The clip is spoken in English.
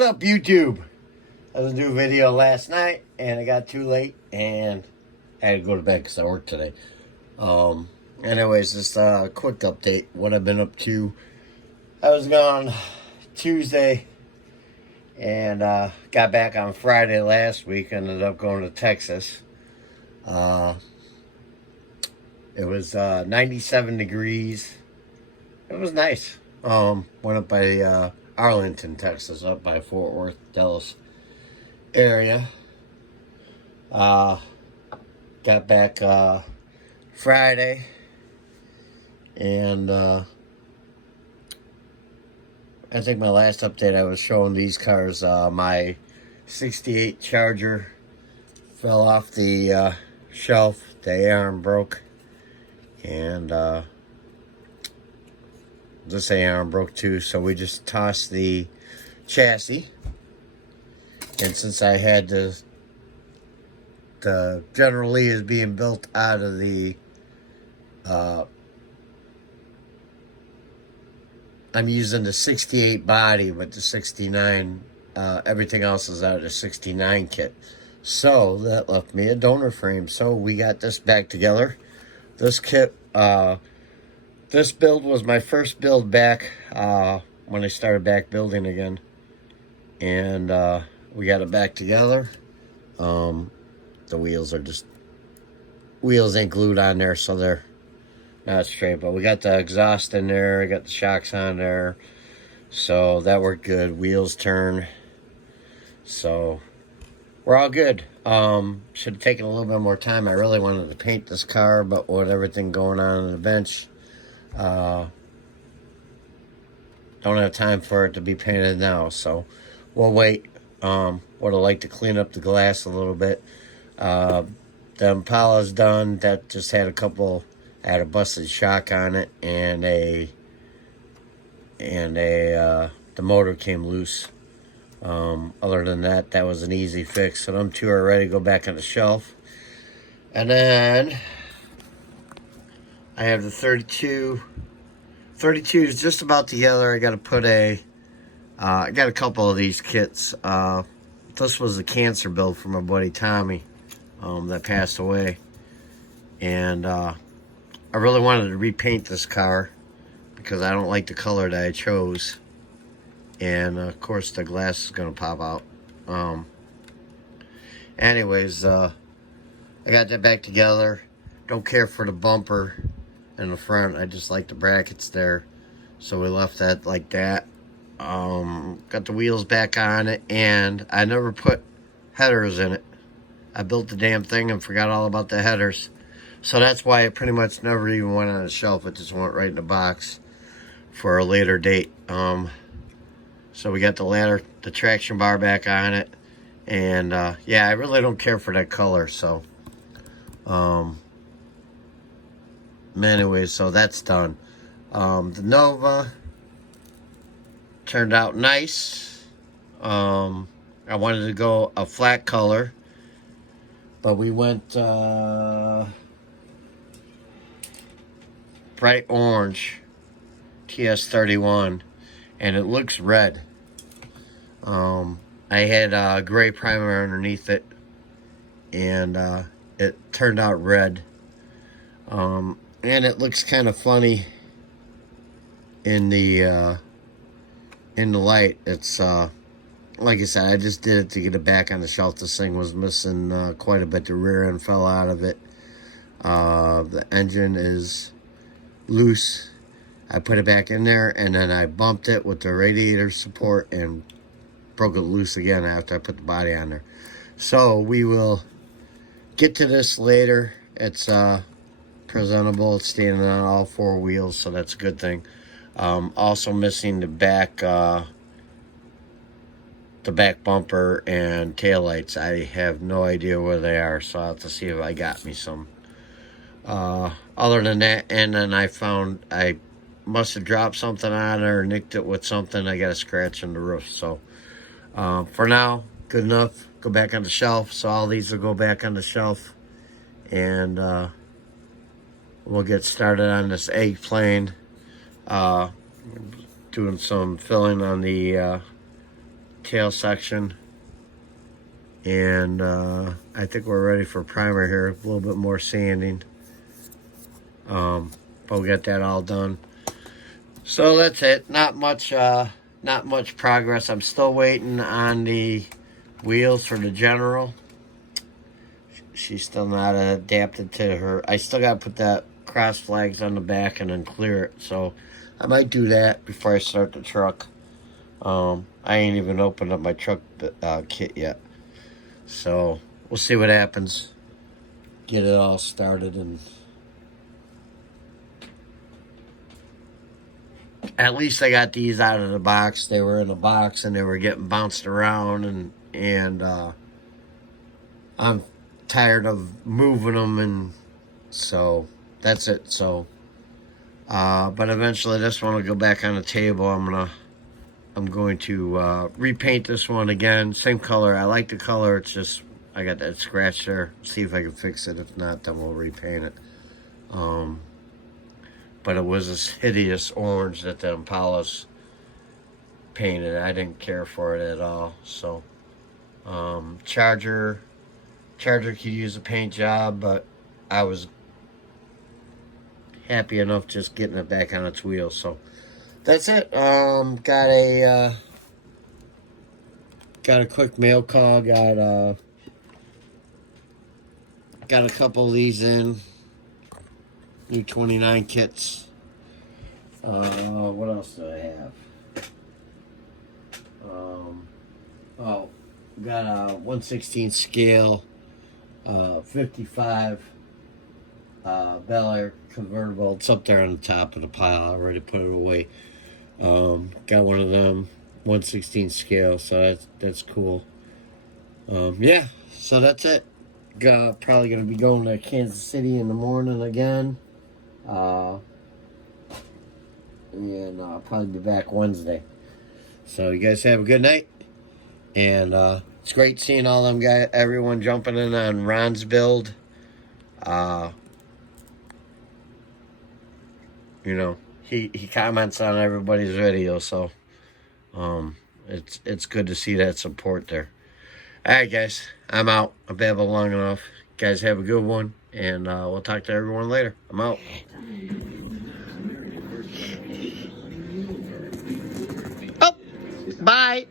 What up, YouTube? I was doing a video last night and it got too late and I had to go to bed because I worked today. Anyways, just a quick update what I've been up to. I was gone Tuesday and got back on Friday last week. Ended up going to Texas. It was 97 degrees. It was nice. Went up by Arlington, Texas, up by Fort Worth, Dallas area. Got back Friday, and I think my last update I was showing these cars. My 68 Charger fell off the shelf. The A-arm broke, and this A-arm broke too, so we just tossed the chassis. And since I had the General Lee is being built out of the I'm using the 68 body, but the 69 everything else is out of the 69 kit, so that left me a donor frame. So we got this back together. This kit, this build was my first build back when I started back building again, and we got it back together. The wheels ain't glued on there, so they're not straight, but we got the exhaust in there, I got the shocks on there, so that worked good. Wheels turn, so we're all good. Should have taken a little bit more time. I really wanted to paint this car, but with everything going on the bench, don't have time for it to be painted now, so we'll wait. Would have liked to clean up the glass a little bit. The Impala's done. That just had a busted shock on it, and the motor came loose. Other than that, that was an easy fix. So them two are ready to go back on the shelf. And then I have the 32. 32 is just about together. I got to put I got a couple of these kits. This was a cancer build for my buddy Tommy that passed away. And I really wanted to repaint this car because I don't like the color that I chose. And of course the glass is going to pop out. Anyways, I got that back together. Don't care for the bumper in the front. I just like the brackets there. So we left that like that. Got the wheels back on it, and I never put headers in it. I built the damn thing and forgot all about the headers, so that's why it pretty much never even went on the shelf. It just went right in the box for a later date. So we got the traction bar back on it, and yeah, I really don't care for that color, so anyways, so that's done. The Nova turned out nice. I wanted to go a flat color, but we went bright orange TS31, and it looks red. I had gray primer underneath it, and it turned out red. And it looks kind of funny in the light. It's like I said, I just did it to get it back on the shelf. This thing was missing quite a bit. The rear end fell out of it. The engine is loose. I put it back in there, and then I bumped it with the radiator support and broke it loose again after I put the body on there. So we will get to this later. It's presentable. It's standing on all four wheels, so that's a good thing. Also missing the back bumper and taillights. I have no idea where they are, so I'll have to see if I got me some. Other than that, and then I found I must have dropped something on it or nicked it with something. I got a scratch in the roof. So for now, good enough. Go back on the shelf. So all these will go back on the shelf, and we'll get started on this egg plane. Doing some filling on the tail section. And I think we're ready for primer here. A little bit more sanding. But we got that all done. So that's it. Not much progress. I'm still waiting on the wheels for the General. She's still not adapted to her. I still got to put that cross flags on the back and then clear it. So I might do that before I start the truck. I ain't even opened up my truck kit yet. So we'll see what happens. Get it all started, and at least I got these out of the box. They were in the box and they were getting bounced around, and I'm tired of moving them, and so that's it. So but eventually this one will go back on the table. I'm going to repaint this one again. Same color. I like the color. It's just I got that scratch there. See if I can fix it. If not, then we'll repaint it. But it was this hideous orange that the Impalas painted. I didn't care for it at all. So Charger could use a paint job, but I was happy enough just getting it back on its wheels. So that's it. Got a quick mail call. Got a couple of these in. New 29 kits. What else do I have? Got a 1/16 scale, 55 Bel Air convertible. It's up there on the top of the pile. I already put it away. Got one of them, 1/16 scale, so that's cool. Yeah, so that's it. Probably gonna be going to Kansas City in the morning again. And I'll probably be back Wednesday. So you guys have a good night. And it's great seeing all them guys, everyone jumping in on Ron's build. You know, he comments on everybody's video, so it's good to see that support there. All right, guys, I'm out. I've babbled long enough. You guys have a good one, and we'll talk to everyone later. I'm out. Oh, bye.